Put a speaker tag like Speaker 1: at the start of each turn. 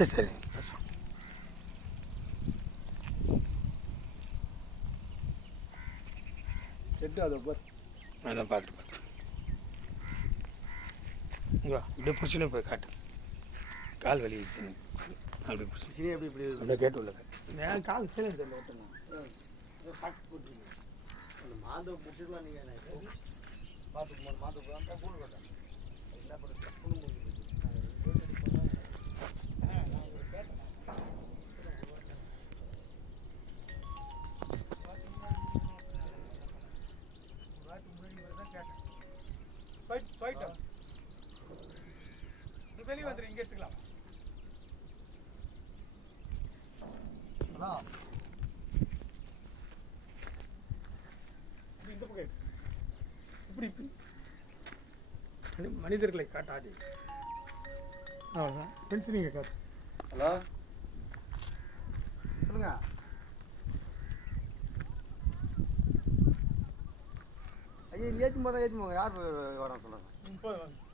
Speaker 1: சரி. சரி
Speaker 2: செட்டு அதை பார்.
Speaker 1: அதான் பார்த்து பார்த்து இங்கே வா இப்படியே பிடிச்சினே போய் காட்டு. கால் வலி அப்படி பிடிச்சி.
Speaker 2: சினி எப்படி இப்படி
Speaker 1: அந்த கேட்டு. உள்ள என் கால் ஓட்டணும்
Speaker 2: அந்த மாந்த முடிச்சுக்கலாம் நீங்கள் பார்த்து மாதம் என்ன பண்ணுறது?
Speaker 1: வெளியே வந்துடு இங்கே எடுத்துக்கலாம். இந்த பக்கம். இப்படி இப்படி. மனி- மனிதர்களை காட்டாது. அவ்வளோதான் நீங்கள் காட்டு.
Speaker 2: ஹலோ. சொல்லுங்க. ஏற்றும் போதா ஏற்றும் போங்க யார் வர சொல்லுங்க